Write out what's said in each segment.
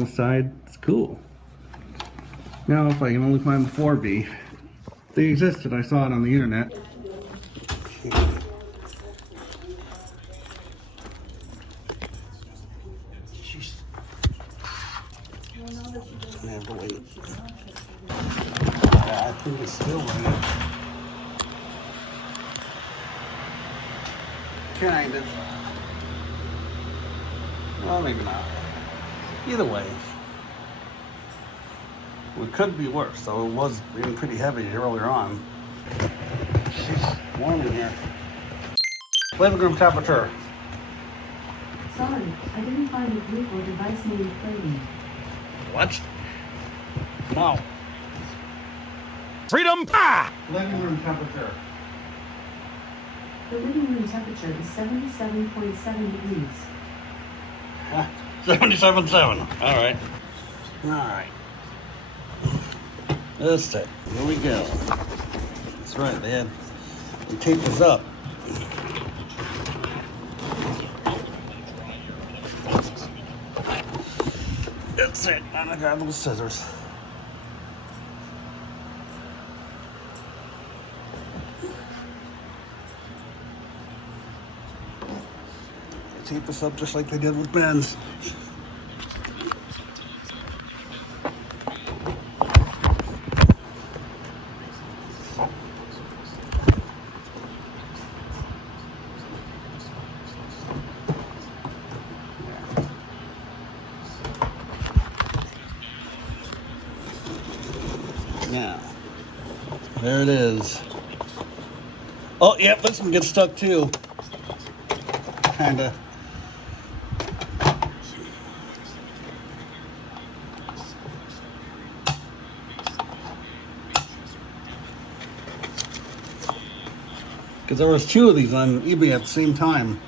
along the side. It's cool. Now if I can only find the 4B. They existed, I saw it on the internet. Jeez. I have to wait. I think it's still raining. Kind of. Well, maybe not. Either way. It could be worse, though it was being pretty heavy earlier on. She's warm in here. Living room temperature. Sorry, I didn't find a group or device name playing. What? No. Freedom! Ah! Living room temperature. The living room temperature is 77.7 degrees. 77.7. All right. All right. That's it. Here we go. That's right. They taped us up. That's it. And I got little scissors. They tape us up just like they did with Ben's. Now, there it is. Oh, yep, this one gets stuck too. Kinda. Because there was 2 of these on eBay at the same time.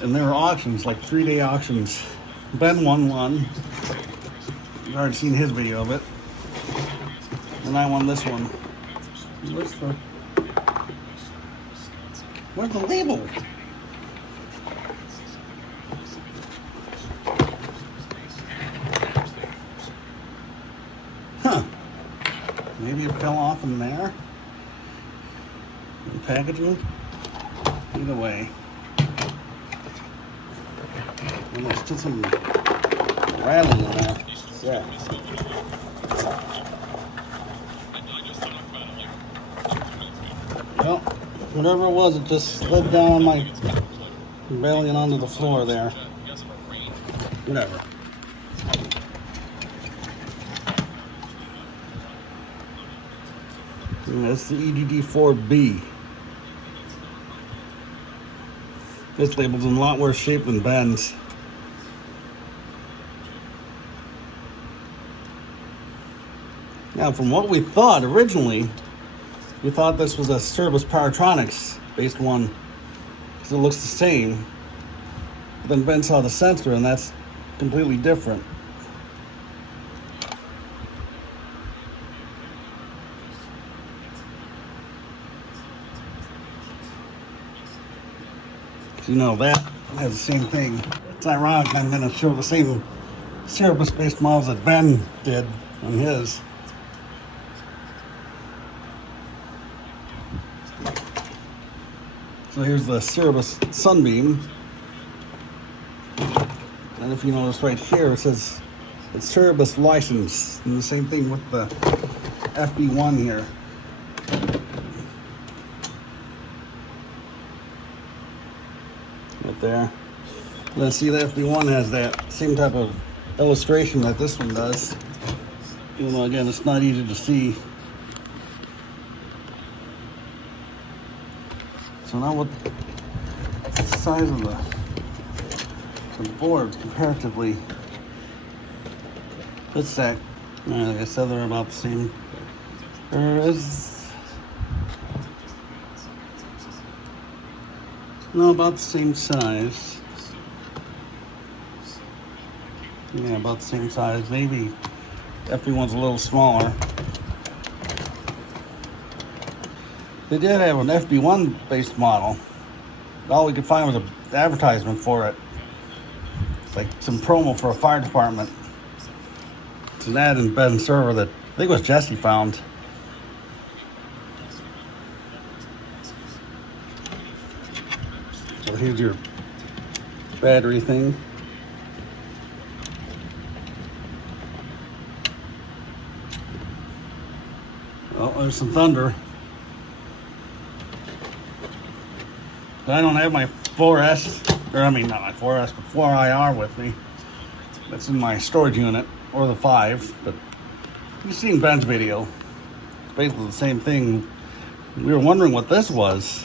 And they were auctions, like 3-day auctions. Ben won one. You've already seen his video of it. And I won this one. Where's the label? Huh. Maybe it fell off in there? In packaging? Either way. And there's still some rattling in there. Yeah. Well, whatever it was, it just slid down on my belly and onto the floor there. Whatever. And that's the EGD-4B. This label's in a lot worse shape than Ben's. Now, from what we thought originally, we thought this was a Cerebus Paratronics based one because it looks the same. But then Ben saw the sensor, and that's completely different. You know, that has the same thing. It's ironic I'm going to show the same Cerebus based models that Ben did on his. So here's the Cerebus Sunbeam. And if you notice right here, it says it's Cerebus license. And the same thing with the FB1 here. Right there. And then see the FB1 has that same type of illustration that this one does. Even though, again, it's not easy to see. So now what the size of the boards comparatively, let's say, like I said, they're about the same. There is, no, about the same size. Yeah, about the same size. Maybe FB1's a little smaller. They did have an FB1 based model. All we could find was an advertisement for it. like some promo for a fire department. It's an ad in Ben's server that I think it was Jesse found. So here's your battery thing. Oh, there's some thunder. I don't have my 4S, or I mean not my 4S, but 4IR with me. That's in my storage unit, or the 5, but you've seen Ben's video. It's basically the same thing. We were wondering what this was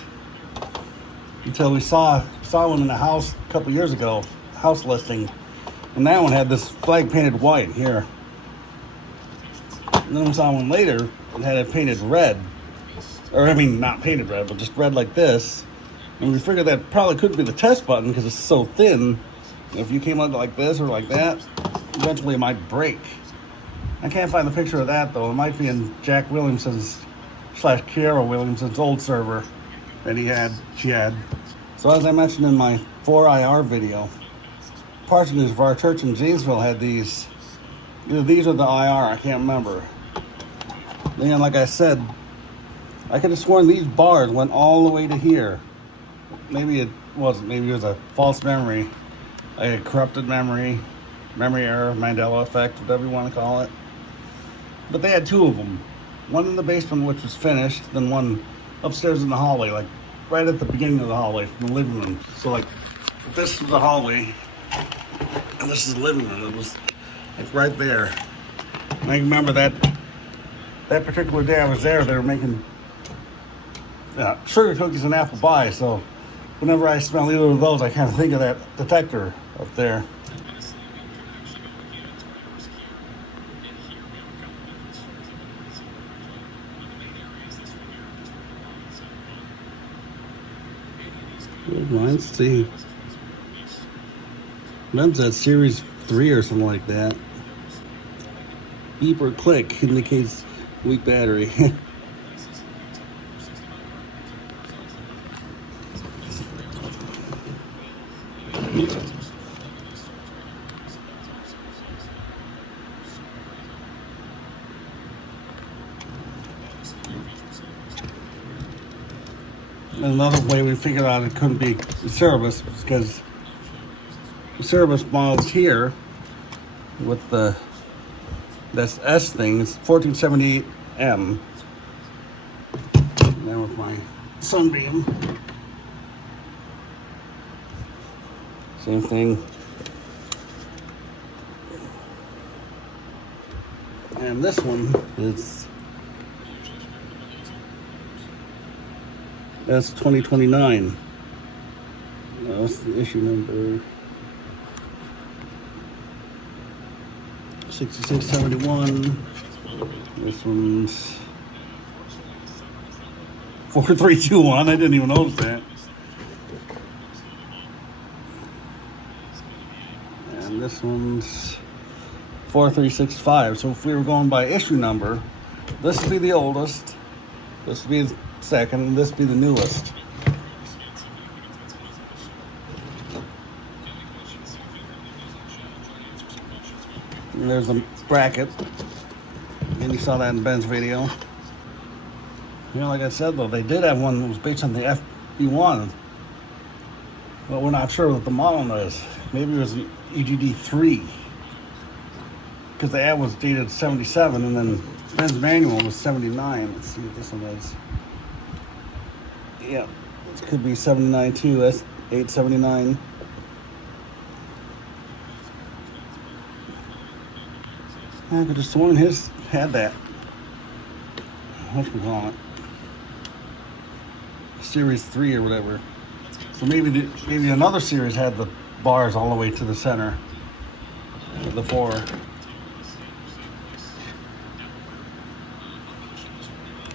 until we saw one in the house a couple years ago, house listing, and that one had this flag painted white here. And then we saw one later that had it painted red, or I mean not painted red, but just red like this. And we figured that probably couldn't be the test button because it's so thin. If you came out like this or like that, eventually it might break. I can't find the picture of that though. It might be in Jack Williamson's / Kiara Williamson's old server that she had. So as I mentioned in my 4IR video, parsonage of our church in Janesville had these. Either these or the IR, I can't remember. Then like I said, I could have sworn these bars went all the way to here. Maybe it wasn't. Maybe it was a false memory. A corrupted memory, memory error, Mandela effect, whatever you want to call it. But they had two of them. One in the basement, which was finished, then one upstairs in the hallway, like right at the beginning of the hallway from the living room. So like this is the hallway, and this is the living room. It was like right there. And I remember that particular day I was there, they were making sugar cookies and apple pie, so whenever I smell either of those, I kind of think of that detector up there. Let's see. Ben's at Series 3 or something like that. Beep or click indicates weak battery. Another way we figured out it couldn't be the Cerebus was because the Cerebus models here with this S thing, it's 1478M. And then with my Sunbeam, same thing. And this one is that's 2029. That's the issue number 6671. This one's 4321. I didn't even notice that. And this one's 4365. So if we were going by issue number, this would be the oldest, this would be the second, and this would be the newest. And there's a bracket. And you saw that in Ben's video. You know, like I said though, they did have one that was based on the FB1. But we're not sure what the model is. Maybe it was an EGD-4B. Because the ad was dated 77 and then Ben's manual was 79. Let's see what this one is. Yeah, it could be 79 too. That's 879. I could have sworn his had that. What we call it? Series 3 or whatever. So maybe another series had the bars all the way to the center. The 4.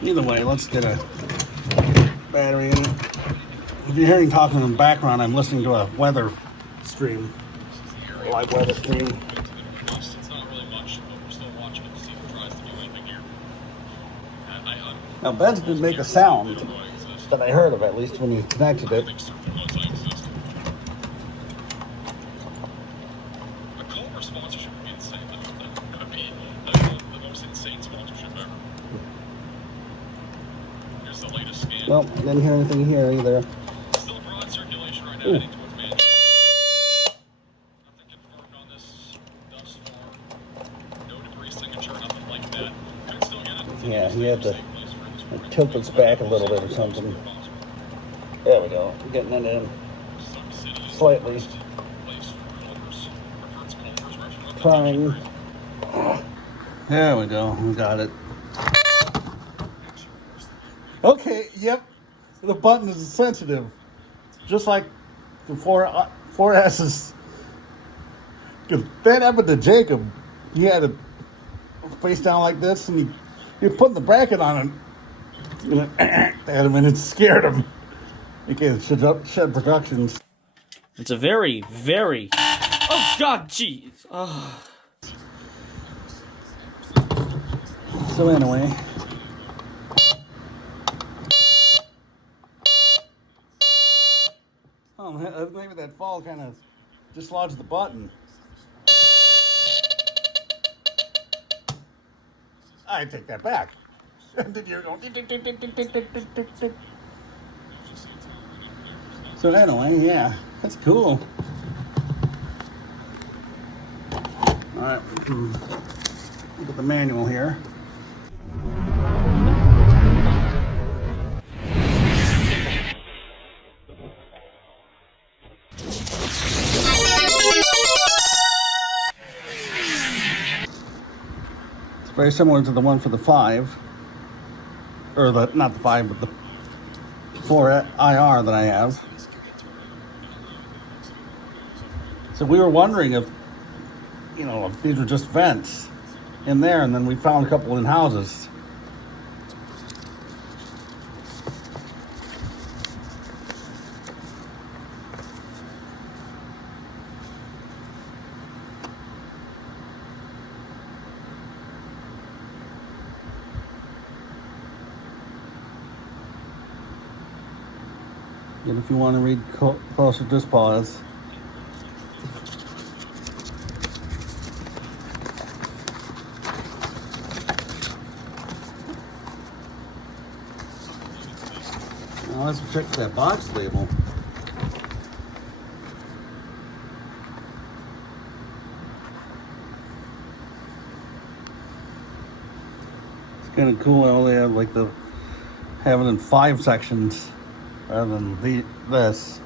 Either way, let's get a battery in it. If you're hearing talking in the background, I'm listening to a weather stream. A live weather stream. Now, Ben's didn't make a sound that I heard of, at least when you connected it. Our sponsorship would be insane. That could be the most insane sponsorship ever. Here's the latest scan. Well, didn't hear anything here either. Still broad circulation right now, heading towards Manchester. Nothing confirmed on this thus far. No debris signature, nothing like that. Could still get it. Yeah, he had to tilt its back a little bit or something. There we go. Getting it in slightly. Trying. There we go. We got it. Okay, yep. The button is sensitive. Just like the 4S's. Because that happened to Jacob. He had it face down like this, and he put the bracket on it. And it at him, and it scared him. He can't shed productions. It's a very, very... Oh, God, jeez. Oh. So anyway. Oh, maybe that fall kind of dislodged the button. I take that back. Did you go? So anyway, yeah, that's cool. All right, look at the manual here. It's very similar to the one for the 5, or the not the 5, but the 4 IR that I have. So we were wondering if, you know, if these were just vents in there, and then we found a couple in houses. And if you want to read closer, just pause. Now let's check that box label. It's kind of cool how they have like have it in 5 sections rather than this.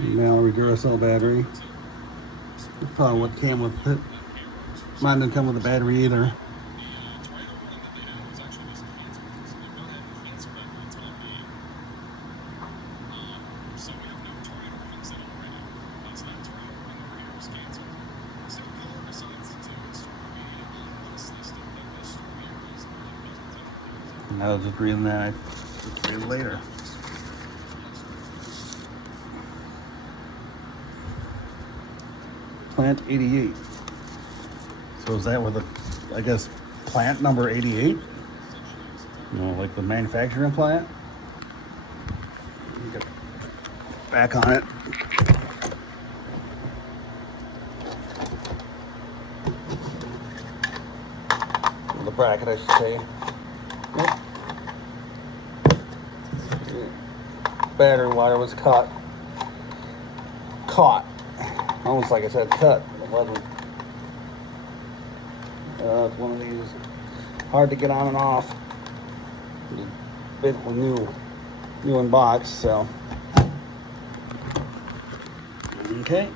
Mallory Duracell battery. That's probably what came with it. Mine didn't come with a battery either. And I was just reading that. I'll read it later. Plant 88. So is that with the, I guess, plant number 88? You know, like the manufacturing plant? Get back on it. The bracket, I should say. Nope. Battery wire was caught. Almost like I said cut. It wasn't. It's one of these hard to get on and off. Basically new in box, so. Okay.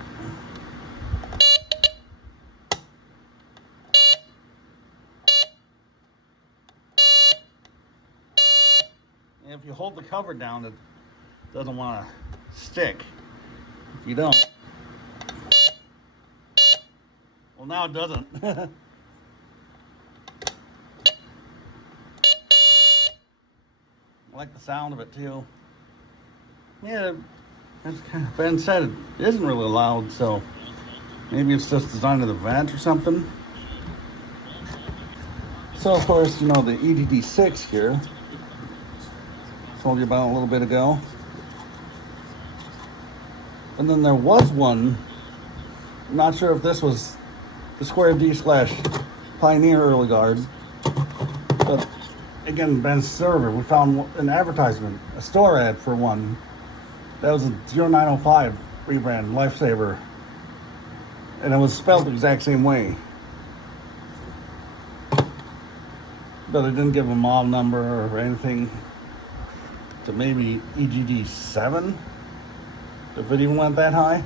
And if you hold the cover down, it doesn't want to stick. If you don't. Well, now it doesn't. Well, like the sound of it too. Yeah, as Ben said, it isn't really loud, so maybe it's just designed to the vent or something. So of course, you know, the EGD-6 here, told you about a little bit ago. And then there was one, I'm not sure if this was the Square D / Pioneer Earli-Gard, but again, Ben's server, we found an advertisement, a store ad for one. That was a 0905 rebrand, Lifesaver. And it was spelled the exact same way. But it didn't give a model number or anything. So maybe EGD-7, if it even went that high.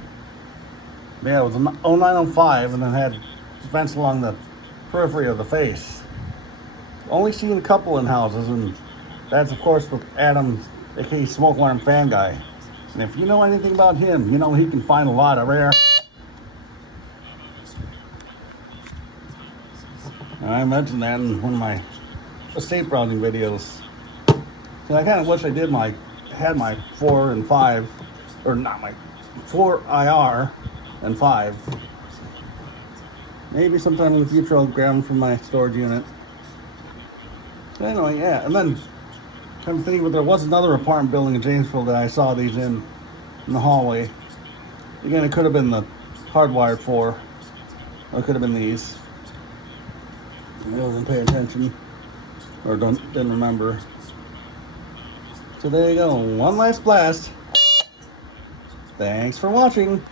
Yeah, it was a 0905 and then had vents along the periphery of the face. Only seen a couple in houses, and that's of course with Adam, aka Smoke Alarm Fan Guy. And if you know anything about him, you know he can find a lot of rare. And I mentioned that in one of my estate browsing videos. And I kind of wish I had my 4 and 5, or not my 4 IR and 5. Maybe sometime in the future I'll grab them from my storage unit. But anyway, yeah, and then I'm thinking there was another apartment building in Janesville that I saw these in the hallway. Again, it could have been the hardwired 4. Or it could have been these. I didn't pay attention. Or didn't remember. So there you go. One last blast. Thanks for watching.